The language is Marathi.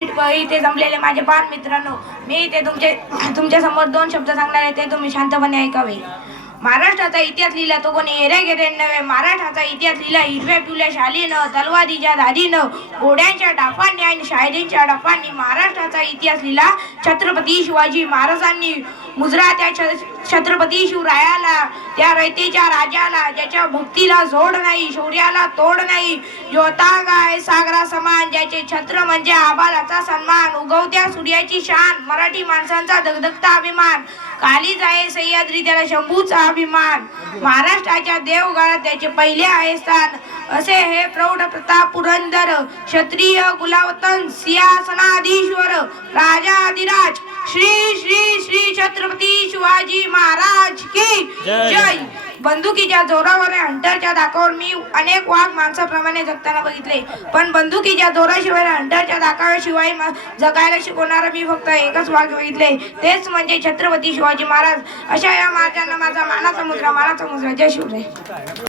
इथे जमलेले माझे बाल मित्रांनो, मी इथे तुमच्या समोर दोन शब्द सांगणार आहे, ते तुम्ही शांतपणे ऐकावे. महाराष्ट्राचा इतिहास लिहिला तो कोणी येरे नव्हे. महाराष्ट्राचा इतिहास लिहिला हिरव्या पिवळ्या शालीनं, तलवारीच्या धारीनं, घोड्यांच्या डाफांनी आणि शाहिरींच्या डाफांनी. महाराष्ट्राचा इतिहास लिहिला छत्रपती शिवाजी महाराजांनी. मुजरा त्या छत्रपती शिवरायाला, त्या रयतेच्या राजाला, ज्याच्या भक्तीला जोड नाही, शौर्याला तोड नाही, जो तांग आहे सागरा समान, ज्याचे छत्र म्हणजे आबालाचा सन्मान, उगवत्या सूर्याची शान, मराठी माणसांचा धगधगता अभिमान, कालीज आहे सह्याद्री त्याला शंभूचा अभिमान, महाराष्ट्राच्या देवगडात त्याचे पहिले आहे स्थान. असे हे प्रौढ प्रताप पुरंदर, क्षत्रिय कुलावतन, सिंहासनाधीश्वर, राजाधिराज, श्री श्री श्री छत्रपती शिवाजी महाराज की जय. बंदुकीच्या जोरावर, हंटरच्या धाकावर मी अनेक वाघ माणसाप्रमाणे जगताना बघितले, पण बंदुकीच्या जोराशिवाय, हंटरच्या धाकाशिवाय जगायला शिकवणारा मी फक्त एकच वाघ बघितले, तेच म्हणजे छत्रपती शिवाजी महाराज. अशा या महाराजांना माझा मानाचा मुजरा जय शिवराय.